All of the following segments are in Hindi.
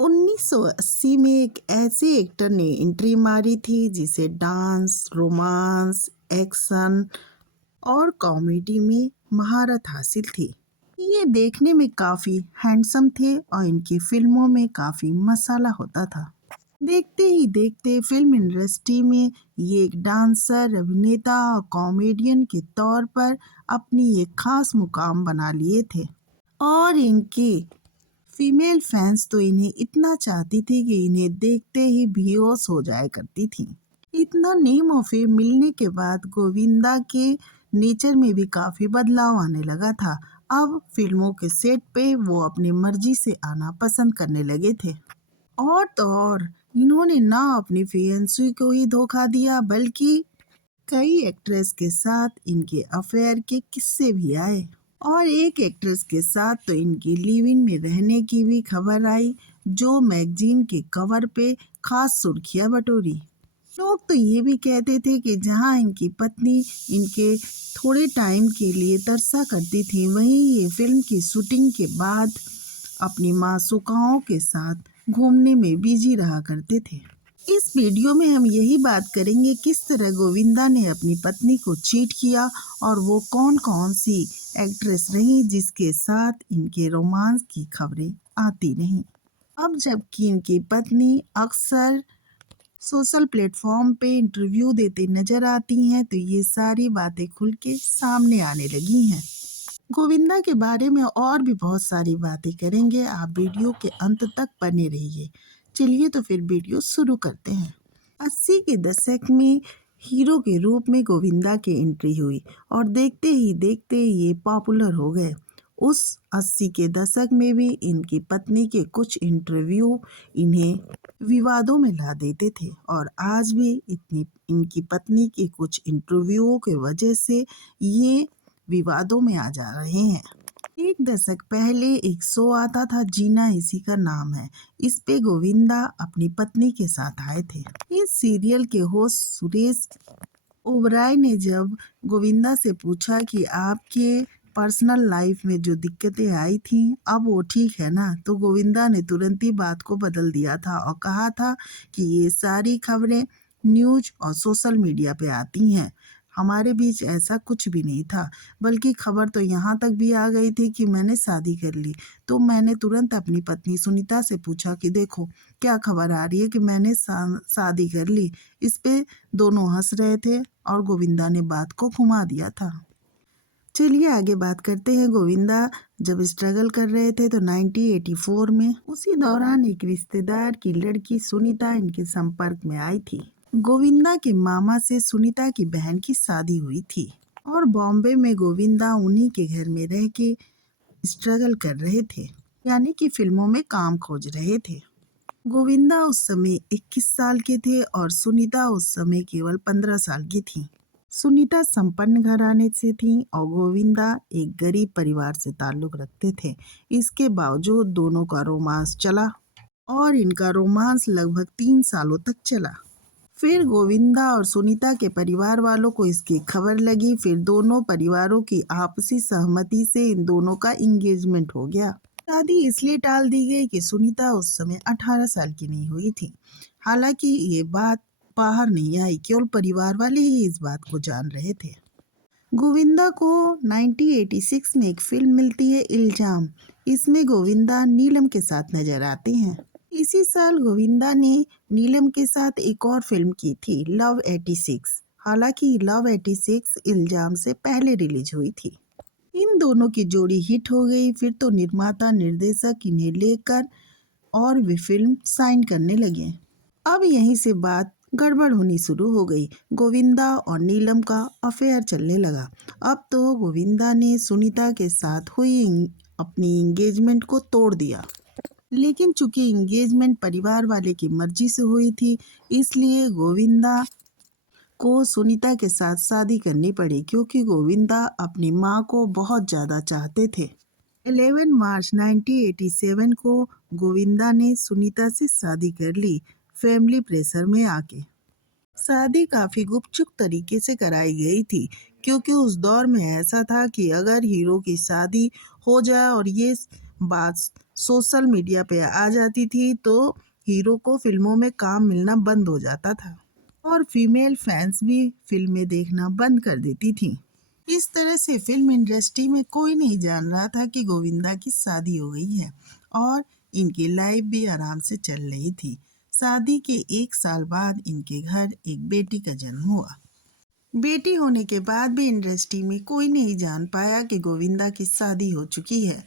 1980 में एक ऐसे एक्टर ने एंट्री मारी थी जिसे डांस, रोमांस, एक्शन और कॉमेडी में महारत हासिल थी। ये देखने में काफी हैंडसम थे और इनकी फिल्मों में काफी मसाला होता था। देखते ही देखते फिल्म इंडस्ट्री में ये एक डांसर, अभिनेता और कॉमेडियन के तौर पर अपनी एक खास मुकाम बना लिए थे। और इनकी फीमेल फैंस तो इन्हें इतना चाहती थी कि इन्हें देखते ही बेहोश हो जाया करती थी। इतना नेम और फेम मिलने के बाद गोविंदा के नेचर में भी काफी बदलाव आने लगा था। अब फिल्मों के सेट पे वो अपनी मर्जी से आना पसंद करने लगे थे। और तो और इन्होंने ना अपनी फियांसी को ही धोखा दिया, बल्कि कई एक्ट्रेस के साथ इनके अफेयर के किस्से भी आए। और एक एक्ट्रेस के साथ तो इनकी लिव इन में रहने की भी खबर आई, जो मैगजीन के कवर पे खास सुर्खियां बटोरी। लोग तो ये भी कहते थे कि जहां इनकी पत्नी इनके थोड़े टाइम के लिए तरसा करती थी, वहीं ये फिल्म की शूटिंग के बाद अपनी मासूकाओं के साथ घूमने में बिजी रहा करते थे। इस वीडियो में हम यही बात करेंगे किस तरह गोविंदा ने अपनी पत्नी को चीट किया और वो कौन कौन सी एक्ट्रेस रही जिसके साथ इनके रोमांस की खबरें आती रहीं। अब जबकि इनकी पत्नी अक्सर सोशल प्लेटफॉर्म पे इंटरव्यू देते नजर आती हैं, तो ये सारी बातें खुल के सामने आने लगी हैं। गोविंदा के बारे में और भी बहुत सारी बातें करेंगे, आप वीडियो के अंत तक बने रहिए। चलिए तो फिर वीडियो शुरू करते हैं। 80 के दशक में हीरो के रूप में गोविंदा की एंट्री हुई और देखते ही देखते ये पॉपुलर हो गए। उस 80 के दशक में भी इनकी पत्नी के कुछ इंटरव्यू इन्हें विवादों में ला देते थे और आज भी इतनी इनकी पत्नी के कुछ इंटरव्यूओं के वजह से ये विवादों में आ जा रहे हैं। एक दशक पहले एक शो आता था, जीना इसी का नाम है। इस पे गोविंदा अपनी पत्नी के साथ आए थे। इस सीरियल के होस्ट सुरेश ओबराय ने जब गोविंदा से पूछा कि आपके पर्सनल लाइफ में जो दिक्कतें आई थी अब वो ठीक है ना, तो गोविंदा ने तुरंत ही बात को बदल दिया था और कहा था कि ये सारी खबरें न्यूज और सोशल मीडिया पे आती हैं, हमारे बीच ऐसा कुछ भी नहीं था। बल्कि खबर तो यहाँ तक भी आ गई थी कि मैंने शादी कर ली। तो मैंने तुरंत अपनी पत्नी सुनीता से पूछा कि देखो क्या खबर आ रही है कि मैंने शादी कर ली। इस पे दोनों हंस रहे थे और गोविंदा ने बात को घुमा दिया था। चलिए आगे बात करते हैं। गोविंदा जब स्ट्रगल कर रहे थे तो 1984 में उसी दौरान एक रिश्तेदार की लड़की सुनीता इनके संपर्क में आई थी। गोविंदा के मामा से सुनीता की बहन की शादी हुई थी और बॉम्बे में गोविंदा उन्हीं के घर में रह के स्ट्रगल कर रहे थे, यानी कि फिल्मों में काम खोज रहे थे। गोविंदा उस समय 21 साल के थे और सुनीता उस समय केवल 15 साल की थी। सुनीता संपन्न घराने से थी और गोविंदा एक गरीब परिवार से ताल्लुक रखते थे। इसके बावजूद दोनों का रोमांस चला और इनका रोमांस लगभग 3 सालों तक चला। फिर गोविंदा और सुनीता के परिवार वालों को इसकी खबर लगी। फिर दोनों परिवारों की आपसी सहमति से इन दोनों का इंगेजमेंट हो गया। शादी इसलिए टाल दी गई कि सुनीता उस समय 18 साल की नहीं हुई थी। हालांकि ये बात बाहर नहीं आई, केवल परिवार वाले ही इस बात को जान रहे थे। गोविंदा को 1986 में एक फिल्म मिलती है, इल्जाम। इसमें गोविंदा नीलम के साथ नजर आते हैं। इसी साल गोविंदा ने नीलम के साथ एक और फिल्म की थी, लव 86। हालांकि लव 86 इल्जाम से पहले रिलीज हुई थी। इन दोनों की जोड़ी हिट हो गई। फिर तो निर्माता निर्देशक इन्हें लेकर और भी फिल्म साइन करने लगे। अब यहीं से बात गड़बड़ होनी शुरू हो गई। गोविंदा और नीलम का अफेयर चलने लगा। अब तो गोविंदा ने सुनीता के साथ हुई अपनी एंगेजमेंट को तोड़ दिया। लेकिन चूंकि एंगेजमेंट परिवार वाले की मर्जी से हुई थी, इसलिए गोविंदा को सुनीता के साथ शादी करनी पड़ी, क्योंकि गोविंदा अपनी माँ को बहुत ज़्यादा चाहते थे। 11 मार्च 1987 को गोविंदा ने सुनीता से शादी कर ली, फैमिली प्रेशर में आके। शादी काफी गुपचुप तरीके से कराई गई थी, क्योंकि उस दौर में ऐसा था कि अगर हीरो की शादी हो जाए और ये बात सोशल मीडिया पे आ जाती थी तो हीरो को फिल्मों में काम मिलना बंद हो जाता था और फीमेल फैंस भी फिल्में देखना बंद कर देती थी। इस तरह से फिल्म इंडस्ट्री में कोई नहीं जान रहा था कि गोविंदा की शादी हो गई है और इनकी लाइफ भी आराम से चल रही थी। शादी के 1 साल बाद इनके घर एक बेटी का जन्म हुआ। बेटी होने के बाद भी इंडस्ट्री में कोई नहीं जान पाया कि गोविंदा की शादी हो चुकी है।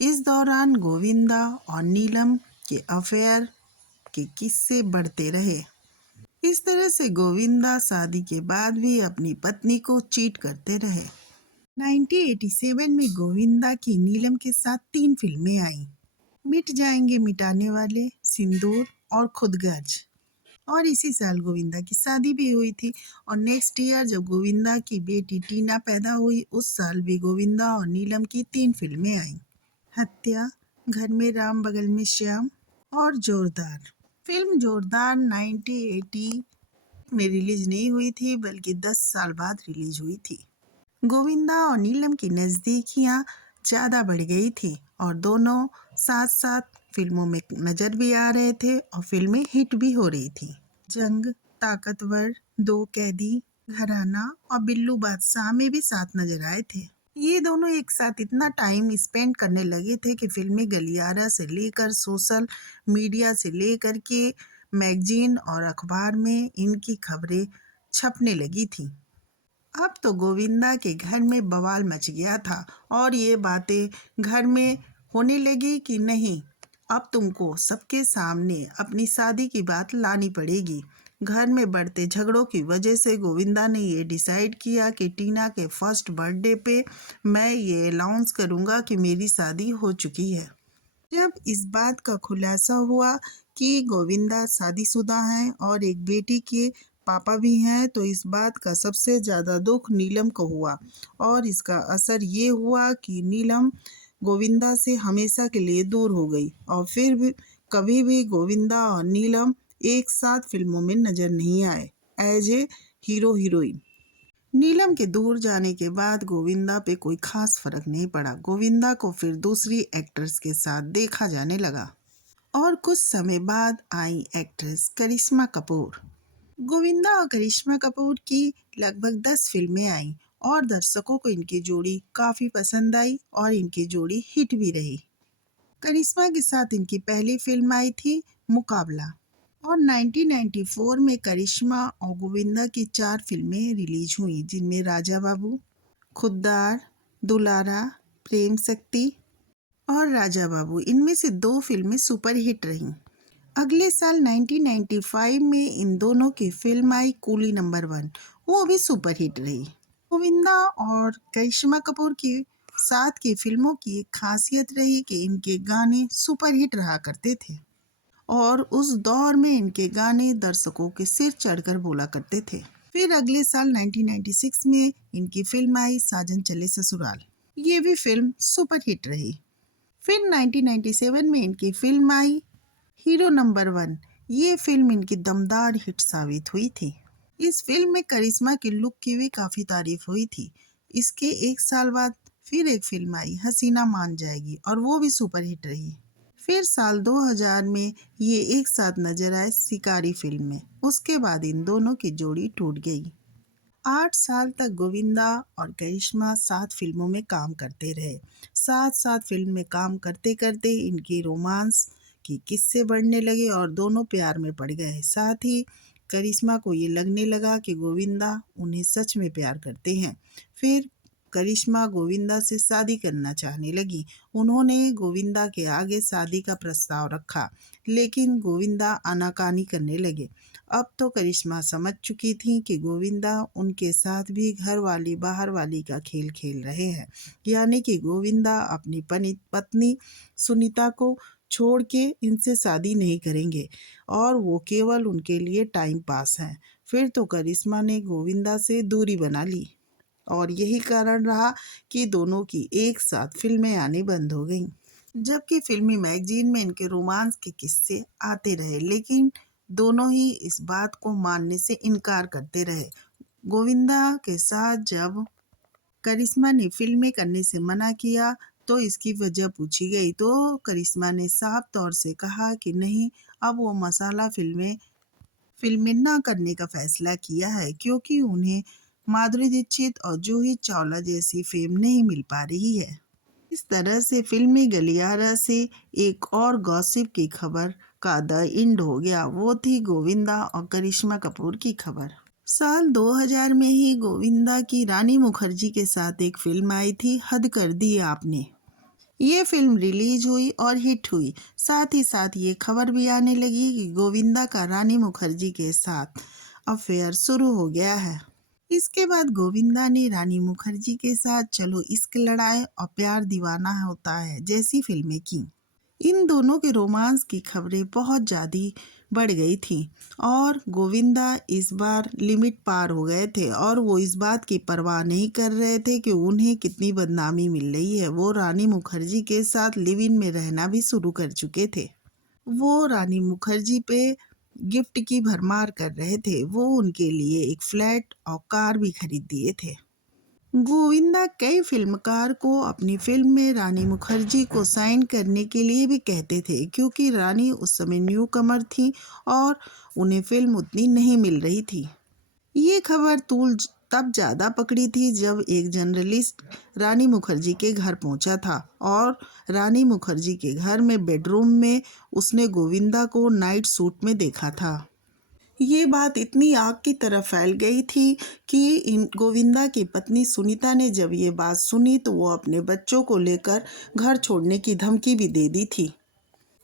इस दौरान गोविंदा और नीलम के अफेयर के किस्से बढ़ते रहे। इस तरह से गोविंदा शादी के बाद भी अपनी पत्नी को चीट करते रहे। 1987 में गोविंदा की नीलम के साथ 3 फिल्में आईं। मिट जाएंगे मिटाने वाले, सिंदूर और खुदगर्ज। और इसी साल गोविंदा की शादी भी हुई थी और नेक्स्ट ईयर जब गोविंदा की बेटी टीना पैदा हुई उस साल भी गोविंदा और नीलम की 3 फिल्में आईं। हत्या, घर में राम बगल में श्याम और जोरदार। फिल्म जोरदार 1980 में रिलीज नहीं हुई थी बल्कि 10 साल बाद रिलीज हुई थी। गोविंदा और नीलम की नज़दीकियां ज़्यादा बढ़ गई थी और दोनों साथ साथ फिल्मों में नजर भी आ रहे थे और फिल्में हिट भी हो रही थी। जंग, ताकतवर, दो कैदी, घराना और बिल्लू बादशाह में भी साथ नजर आए थे। ये दोनों एक साथ इतना टाइम स्पेंड करने लगे थे कि फिल्में गलियारा से लेकर सोशल मीडिया से लेकर के मैगजीन और अखबार में इनकी खबरें छपने लगी थी। अब तो गोविंदा के घर में बवाल मच गया था और ये बातें घर में होने लगी कि नहीं, अब तुमको सबके सामने अपनी शादी की बात लानी पड़ेगी। घर में बढ़ते झगड़ों की वजह से गोविंदा ने ये डिसाइड किया कि टीना के फर्स्ट बर्थडे पे मैं ये अनाउंस करूँगा कि मेरी शादी हो चुकी है। जब इस बात का खुलासा हुआ कि गोविंदा शादीशुदा हैं और एक बेटी के पापा भी हैं तो इस बात का सबसे ज़्यादा दुख नीलम को हुआ और इसका असर ये हुआ कि नीलम गोविंदा से हमेशा के लिए दूर हो गई और फिर भी कभी भी गोविंदा और नीलम एक साथ फिल्मों में नजर नहीं आए एज ए हीरो हीरोइन। नीलम के दूर जाने के बाद गोविंदा पे कोई खास फर्क नहीं पड़ा। गोविंदा को फिर दूसरी एक्ट्रेस के साथ देखा जाने लगा और कुछ समय बाद आई एक्ट्रेस करिश्मा कपूर। गोविंदा और करिश्मा कपूर की लगभग 10 फिल्में आईं और दर्शकों को इनकी जोड़ी काफी पसंद आई और इनकी जोड़ी हिट भी रही। करिश्मा के साथ इनकी पहली फिल्म आई थी मुकाबला और 1994 में करिश्मा और गोविंदा की 4 फिल्में रिलीज हुई जिनमें राजा बाबू, खुद्दार, दुलारा, प्रेम शक्ति और राजा बाबू, इनमें से 2 फिल्में सुपरहिट रहीं। अगले साल 1995 में इन दोनों की फिल्म आई कूली नंबर 1, वो भी सुपरहिट रही। गोविंदा और करिश्मा कपूर की साथ की फिल्मों की एक खासियत रही कि इनके गाने सुपरहिट रहा करते थे और उस दौर में इनके गाने दर्शकों के सिर चढ़कर बोला करते थे। फिर अगले साल 1996 में इनकी फिल्म आई साजन चले ससुराल, ये भी फिल्म सुपरहिट रही। फिर 1997 में इनकी फिल्म आई हीरो नंबर 1, ये फिल्म इनकी दमदार हिट साबित हुई थी। इस फिल्म में करिश्मा की लुक की भी काफ़ी तारीफ हुई थी। इसके 1 साल बाद फिर एक फिल्म आई हसीना मान जाएगी और वो भी सुपरहिट रही। फिर साल 2000 में ये एक साथ नजर आए शिकारी फिल्म में, उसके बाद इन दोनों की जोड़ी टूट गई। 8 साल तक गोविंदा और करिश्मा साथ फिल्मों में काम करते रहे। साथ साथ फिल्म में काम करते करते इनकी रोमांस के किस्से बढ़ने लगे और दोनों प्यार में पड़ गए। साथ ही करिश्मा को ये लगने लगा कि गोविंदा उन्हें सच में प्यार करते हैं। फिर करिश्मा गोविंदा से शादी करना चाहने लगी। उन्होंने गोविंदा के आगे शादी का प्रस्ताव रखा लेकिन गोविंदा आनाकानी करने लगे। अब तो करिश्मा समझ चुकी थी कि गोविंदा उनके साथ भी घर वाली बाहर वाली का खेल खेल रहे हैं, यानी कि गोविंदा अपनी पत्नी सुनीता को छोड़ के इनसे शादी नहीं करेंगे और वो केवल उनके लिए टाइम पास हैं। फिर तो करिश्मा ने गोविंदा से दूरी बना ली और यही कारण रहा कि दोनों की एक साथ फिल्में आने बंद हो गईं। जबकि फिल्मी मैगजीन में इनके रोमांस के किस्से आते रहे लेकिन दोनों ही इस बात को मानने से इनकार करते रहे। गोविंदा के साथ जब करिश्मा ने फिल्में करने से मना किया तो इसकी वजह पूछी गई तो करिश्मा ने साफ तौर से कहा कि नहीं, अब वो मसाला फिल्में फिल्में ना करने का फैसला किया है क्योंकि उन्हें माधुरी दीक्षित और जूही चावला जैसी फेम नहीं मिल पा रही है। इस तरह से फिल्मी गलियारा से एक और गॉसिप की खबर का द एंड हो गया। वो थी गोविंदा और करिश्मा कपूर की खबर। साल 2000 में ही गोविंदा की रानी मुखर्जी के साथ एक फिल्म आई थी, हद कर दी आपने। ये फिल्म रिलीज हुई और हिट हुई। साथ ही साथ ये खबर भी आने लगी कि गोविंदा का रानी मुखर्जी के साथ अफेयर शुरू हो गया है। इसके बाद गोविंदा ने रानी मुखर्जी के साथ चलो इश्क लड़ाए और प्यार दीवाना होता है जैसी फिल्में की। इन दोनों के रोमांस की खबरें बहुत ज़्यादा बढ़ गई थी और गोविंदा इस बार लिमिट पार हो गए थे और वो इस बात की परवाह नहीं कर रहे थे कि उन्हें कितनी बदनामी मिल रही है। वो रानी मुखर्जी के साथ लिव इन में रहना भी शुरू कर चुके थे। वो रानी मुखर्जी पे गिफ्ट की भरमार कर रहे थे। वो उनके लिए एक फ्लैट और कार भी खरीद दिए थे। गोविंदा कई फिल्मकार को अपनी फिल्म में रानी मुखर्जी को साइन करने के लिए भी कहते थे क्योंकि रानी उस समय न्यू कमर थी और उन्हें फिल्म उतनी नहीं मिल रही थी। ये खबर तूल तब ज़्यादा पकड़ी थी जब एक जर्नलिस्ट रानी मुखर्जी के घर पहुंचा था और रानी मुखर्जी के घर में बेडरूम में उसने गोविंदा को नाइट सूट में देखा था। ये बात इतनी आग की तरह फैल गई थी कि गोविंदा की पत्नी सुनीता ने जब ये बात सुनी तो वो अपने बच्चों को लेकर घर छोड़ने की धमकी भी दे दी थी।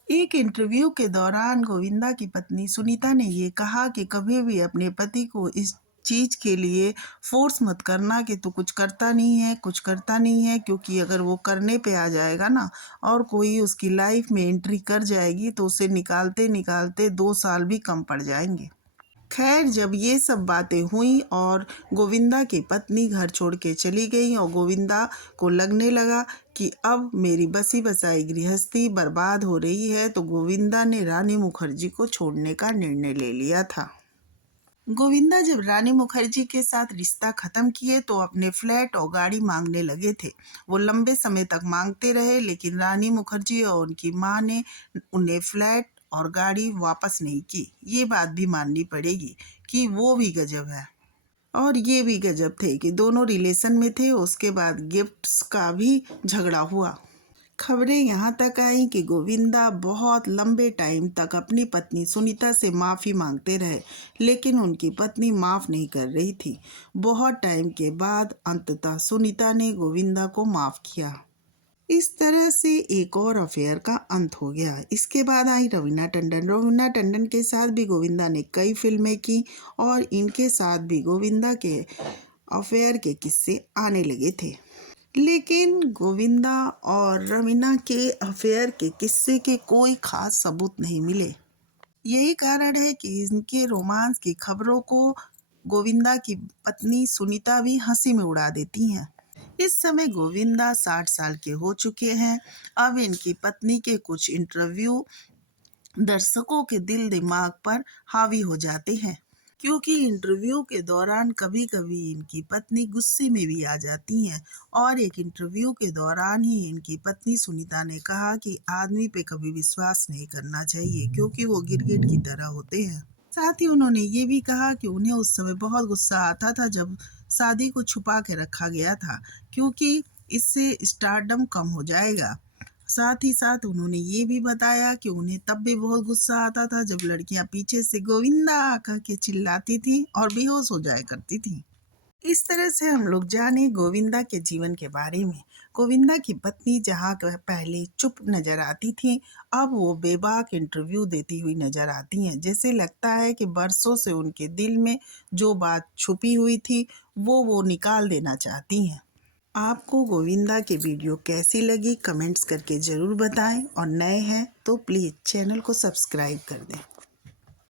एक इंटरव्यू के दौरान गोविंदा की पत्नी सुनीता ने ये कहा कि कभी भी अपने पति को इस चीज़ के लिए फोर्स मत करना कि तू कुछ करता नहीं है, कुछ करता नहीं है, क्योंकि अगर वो करने पे आ जाएगा ना और कोई उसकी लाइफ में एंट्री कर जाएगी तो उसे निकालते निकालते 2 साल भी कम पड़ जाएंगे। खैर, जब ये सब बातें हुई और गोविंदा की पत्नी घर छोड़ के चली गई और गोविंदा को लगने लगा कि अब मेरी बसी बसाई गृहस्थी बर्बाद हो रही है, तो गोविंदा ने रानी मुखर्जी को छोड़ने का निर्णय ले लिया था। गोविंदा जब रानी मुखर्जी के साथ रिश्ता खत्म किए तो अपने फ्लैट और गाड़ी मांगने लगे थे। वो लंबे समय तक मांगते रहे लेकिन रानी मुखर्जी और उनकी मां ने उन्हें फ्लैट और गाड़ी वापस नहीं की। ये बात भी माननी पड़ेगी कि वो भी गजब है। और ये भी गजब थे कि दोनों रिलेशन में थे। उसके बाद गिफ्ट्स का भी झगड़ा हुआ। खबरें यहाँ तक आई कि गोविंदा बहुत लंबे टाइम तक अपनी पत्नी सुनीता से माफ़ी मांगते रहे लेकिन उनकी पत्नी माफ़ नहीं कर रही थी। बहुत टाइम के बाद अंततः सुनीता ने गोविंदा को माफ़ किया। इस तरह से एक और अफेयर का अंत हो गया। इसके बाद आई रवीना टंडन। रवीना टंडन के साथ भी गोविंदा ने कई फिल्में की और इनके साथ भी गोविंदा के अफेयर के किस्से आने लगे थे। लेकिन गोविंदा और रवीना के अफेयर के किस्से के कोई खास सबूत नहीं मिले। यही कारण है कि इनके रोमांस की खबरों को गोविंदा की पत्नी सुनीता भी हंसी में उड़ा देती हैं। इस समय गोविंदा 60 साल के हो चुके हैं। अब इनकी पत्नी के कुछ इंटरव्यू दर्शकों के दिल दिमाग पर हावी हो जाते हैं क्योंकि इंटरव्यू के दौरान कभी कभी इनकी पत्नी गुस्से में भी आ जाती हैं। और एक इंटरव्यू के दौरान ही इनकी पत्नी सुनीता ने कहा कि आदमी पे कभी विश्वास नहीं करना चाहिए क्योंकि वो गिरगिट की तरह होते हैं। साथ ही उन्होंने ये भी कहा कि उन्हें उस समय बहुत गुस्सा आता था जब शादी को छुपा के रखा गया था क्योंकि इससे स्टारडम कम हो जाएगा। साथ ही साथ उन्होंने ये भी बताया कि उन्हें तब भी बहुत गुस्सा आता था जब लड़कियां पीछे से गोविंदा कह के चिल्लाती थी और बेहोश हो जाया करती थी। इस तरह से हम लोग जाने गोविंदा के जीवन के बारे में। गोविंदा की पत्नी जहाँ पहले चुप नजर आती थी, अब वो बेबाक इंटरव्यू देती हुई नजर आती हैं। जैसे लगता है कि बरसों से उनके दिल में जो बात छुपी हुई थी वो निकाल देना चाहती हैं। आपको गोविंदा की वीडियो कैसी लगी कमेंट्स करके ज़रूर बताएं और नए हैं तो प्लीज़ चैनल को सब्सक्राइब कर दें।